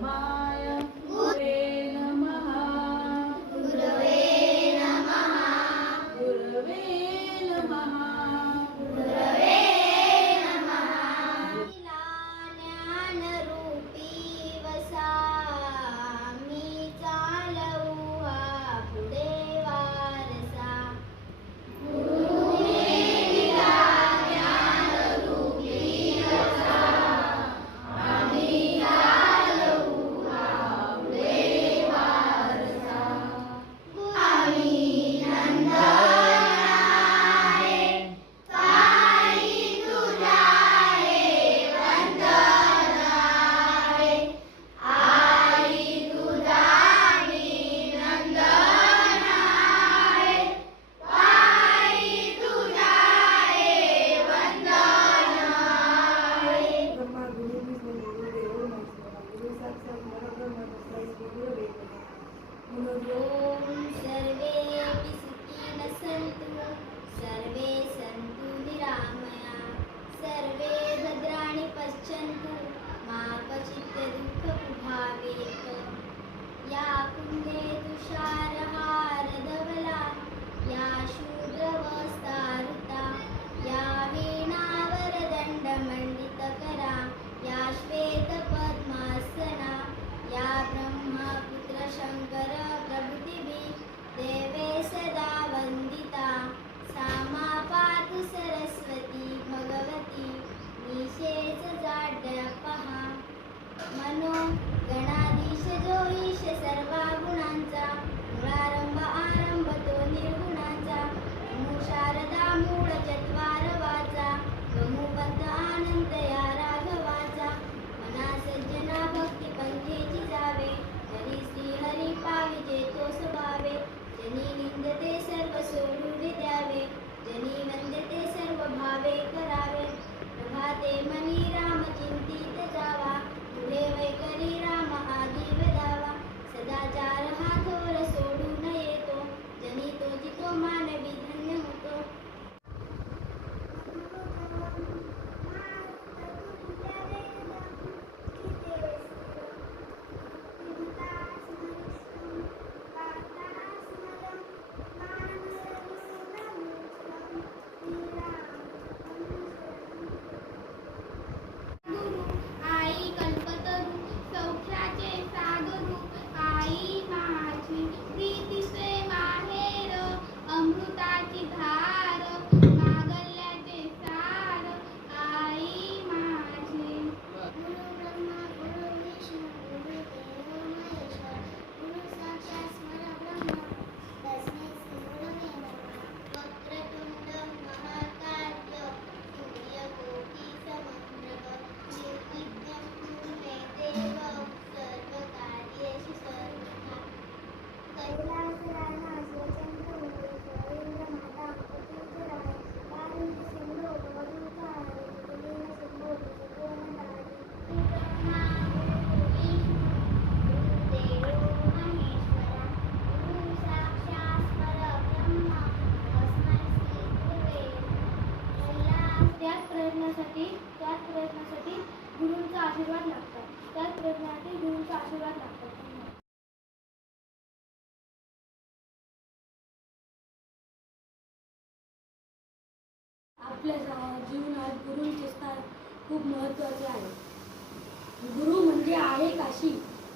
Mom. करण्यासाठी त्याच प्रयत्नासाठी गुरूंचा आशीर्वाद लागतात त्याच प्रयत्नासाठी गुरूंचा आशीर्वाद लागतात आपल्या जीवनात गुरूंचे स्थान खूप महत्त्वाचे आहे. गुरु म्हणजे आहे काशी.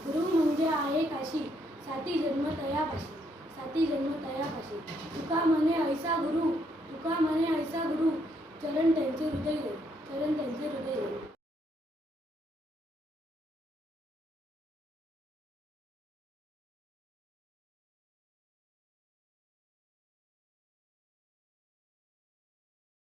गुरु म्हणजे आहे काशी. साती जन्म तयापाशी साती जन्म तयापाशी तुका म्हणे ऐसा गुरु. तुका म्हणे ऐसा गुरु. चरण त्यांचे हृदय होय चरण त्यांचे हृदय होय.